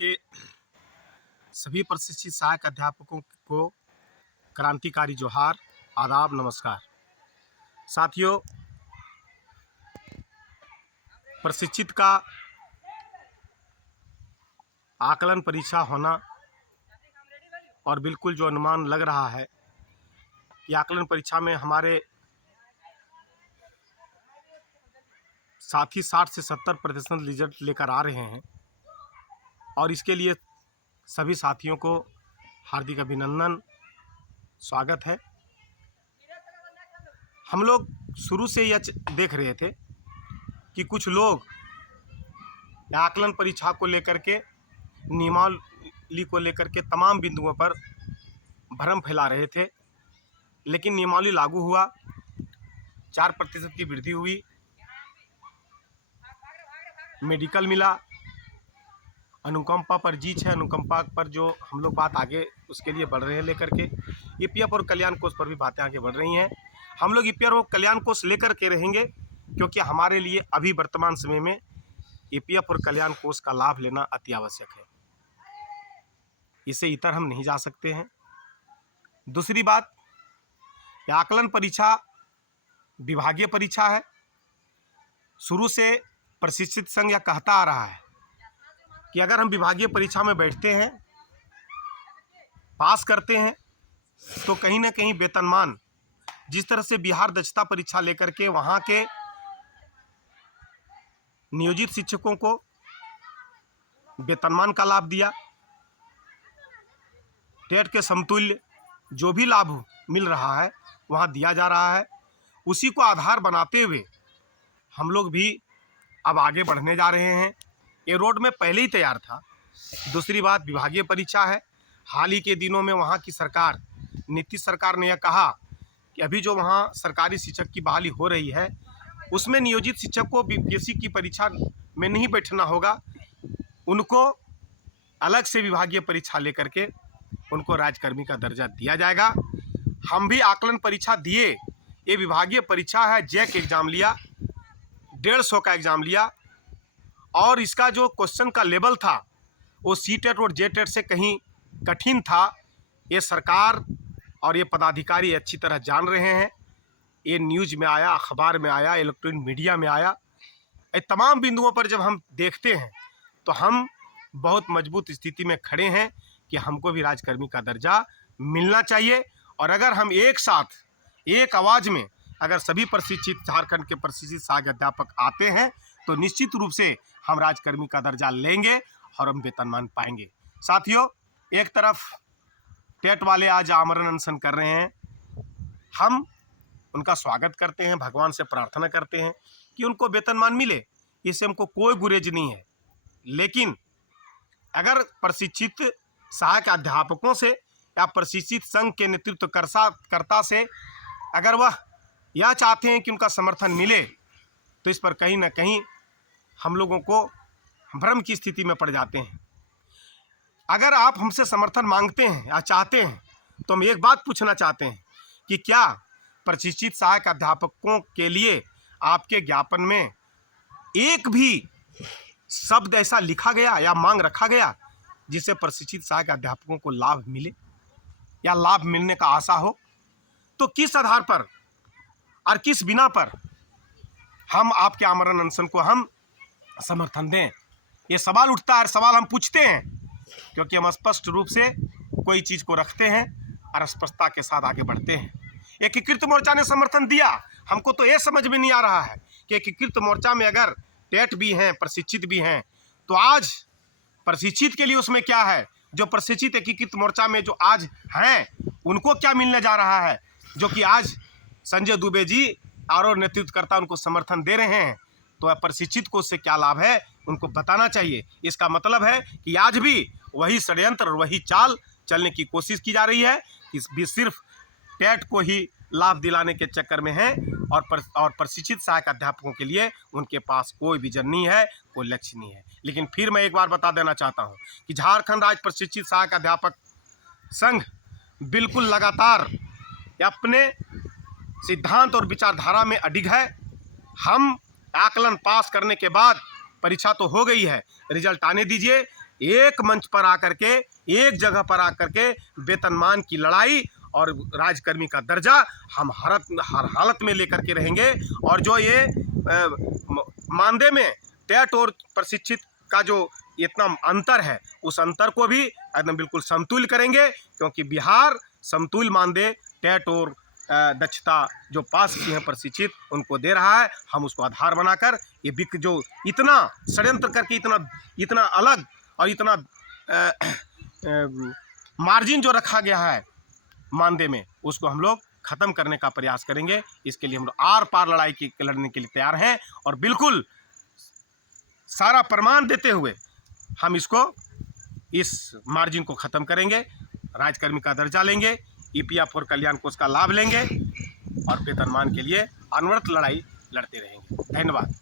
के सभी प्रशिक्षित सहायक अध्यापकों को क्रांतिकारी जोहार, आदाब, नमस्कार। साथियों, प्रशिक्षित का आकलन परीक्षा होना और बिल्कुल जो अनुमान लग रहा है कि आकलन परीक्षा में हमारे साथी 60 से 70% रिजल्ट लेकर आ रहे हैं और इसके लिए सभी साथियों को हार्दिक अभिनंदन, स्वागत है। हम लोग शुरू से यह देख रहे थे कि कुछ लोग आकलन परीक्षा को लेकर के, नियमावली को लेकर के तमाम बिंदुओं पर भ्रम फैला रहे थे, लेकिन नियमावली लागू हुआ, 4% की वृद्धि हुई, मेडिकल मिला, अनुकंपा पर जीत है, अनुकंपा पर जो हम लोग बात आगे उसके लिए बढ़ रहे हैं लेकर के, ईपीएफ और कल्याण कोष पर भी बातें आगे बढ़ रही हैं। हम लोग ईपीएफ और कल्याण कोष लेकर के रहेंगे क्योंकि हमारे लिए अभी वर्तमान समय में ईपीएफ और कल्याण कोष का लाभ लेना अति आवश्यक है, इसे इतर हम नहीं जा सकते हैं। दूसरी बात, आकलन परीक्षा विभागीय परीक्षा है। शुरू से प्रशिक्षित संघ यह कहता आ रहा है कि अगर हम विभागीय परीक्षा में बैठते हैं, पास करते हैं, तो कहीं ना कहीं वेतनमान, जिस तरह से बिहार दक्षता परीक्षा लेकर के वहाँ के नियोजित शिक्षकों को वेतनमान का लाभ दिया, टेट के समतुल्य जो भी लाभ मिल रहा है वहाँ दिया जा रहा है, उसी को आधार बनाते हुए हम लोग भी अब आगे बढ़ने जा रहे हैं। ये रोड में पहले ही तैयार था। दूसरी बात, विभागीय परीक्षा है। हाल ही के दिनों में वहाँ की सरकार, नीतीश सरकार ने यह कहा कि अभी जो वहाँ सरकारी शिक्षक की बहाली हो रही है उसमें नियोजित शिक्षक को बीपीएससी की परीक्षा में नहीं बैठना होगा, उनको अलग से विभागीय परीक्षा लेकर के उनको राज्यकर्मी का दर्जा दिया जाएगा। हम भी आकलन परीक्षा दिए, ये विभागीय परीक्षा है, जैक एग्ज़ाम लिया, 150 का एग्ज़ाम लिया और इसका जो क्वेश्चन का लेवल था वो सीटेट और जेटेट से कहीं कठिन था। ये सरकार और ये पदाधिकारी अच्छी तरह जान रहे हैं। ये न्यूज़ में आया, अखबार में आया, इलेक्ट्रॉनिक मीडिया में आया। ये तमाम बिंदुओं पर जब हम देखते हैं तो हम बहुत मजबूत स्थिति में खड़े हैं कि हमको भी राज्यकर्मी का दर्जा मिलना चाहिए। और अगर हम एक साथ, एक आवाज़ में अगर सभी प्रशिक्षित, झारखंड के प्रशिक्षित सहायक अध्यापक आते हैं तो निश्चित रूप से हम राज्यकर्मी का दर्जा लेंगे और हम वेतनमान पाएंगे। साथियों, एक तरफ टेट वाले आज आमरण अनशन कर रहे हैं, हम उनका स्वागत करते हैं, भगवान से प्रार्थना करते हैं कि उनको वेतनमान मिले, इससे हमको कोई गुरेज नहीं है। लेकिन अगर प्रशिक्षित सहायक अध्यापकों से या प्रशिक्षित संघ के नेतृत्वकर्ता से अगर वह यह चाहते हैं कि उनका समर्थन मिले तो इस पर कहीं ना कहीं हम लोगों को भ्रम की स्थिति में पड़ जाते हैं। अगर आप हमसे समर्थन मांगते हैं या चाहते हैं तो हम एक बात पूछना चाहते हैं कि क्या प्रशिक्षित सहायक अध्यापकों के लिए आपके ज्ञापन में एक भी शब्द ऐसा लिखा गया या मांग रखा गया जिससे प्रशिक्षित सहायक अध्यापकों को लाभ मिले या लाभ मिलने का आशा हो? तो किस आधार पर और किस बिना पर हम आपके आमरण अनशन को हम समर्थन दें? ये सवाल उठता है, सवाल हम पूछते हैं क्योंकि हम स्पष्ट रूप से कोई चीज़ को रखते हैं और स्पष्टता के साथ आगे बढ़ते हैं। एकीकृत मोर्चा ने समर्थन दिया, हमको तो ये समझ में नहीं आ रहा है कि एकीकृत मोर्चा में अगर टेट भी हैं, प्रशिक्षित भी हैं, तो आज प्रशिक्षित के लिए उसमें क्या है? जो प्रशिक्षित एकीकृत मोर्चा में जो आज हैं उनको क्या मिलने जा रहा है, जो कि आज संजय दुबे जी और नेतृत्वकर्ता उनको समर्थन दे रहे हैं, तो प्रशिक्षित को उससे क्या लाभ है उनको बताना चाहिए। इसका मतलब है कि आज भी वही षड्यंत्र और वही चाल चलने की कोशिश की जा रही है, कि सिर्फ टेट को ही लाभ दिलाने के चक्कर में है और प्रशिक्षित सहायक अध्यापकों के लिए उनके पास कोई विजन नहीं है, कोई लक्ष्य नहीं है। लेकिन फिर मैं एक बार बता देना चाहता हूं कि झारखंड राज्य प्रशिक्षित सहायक अध्यापक संघ बिल्कुल लगातार अपने सिद्धांत और विचारधारा में अडिग है। हम आकलन पास करने के बाद, परीक्षा तो हो गई है, रिजल्ट आने दीजिए, एक मंच पर आकर के, एक जगह पर आकर के वेतनमान की लड़ाई और राजकर्मी का दर्जा हम हर हालत में लेकर के रहेंगे। और जो ये मानदेय में टेट और प्रशिक्षित का जो इतना अंतर है, उस अंतर को भी एकदम बिल्कुल समतुल्य करेंगे, क्योंकि बिहार समतुल्य मानदेय टेट और दक्षता जो पास किए हैं प्रशिक्षित उनको दे रहा है। हम उसको आधार बनाकर ये जो इतना षड्यंत्र करके इतना अलग और इतना मार्जिन जो रखा गया है मानदेय में, उसको हम लोग खत्म करने का प्रयास करेंगे। इसके लिए हम लोग आर पार लड़ाई लड़ने के लिए तैयार हैं और बिल्कुल सारा प्रमाण देते हुए हम इस मार्जिन को खत्म करेंगे, राजकर्मी का दर्जा लेंगे, ईपीएफ और कल्याण कोष का लाभ लेंगे और वेतनमान के लिए अनवरत लड़ाई लड़ते रहेंगे। धन्यवाद।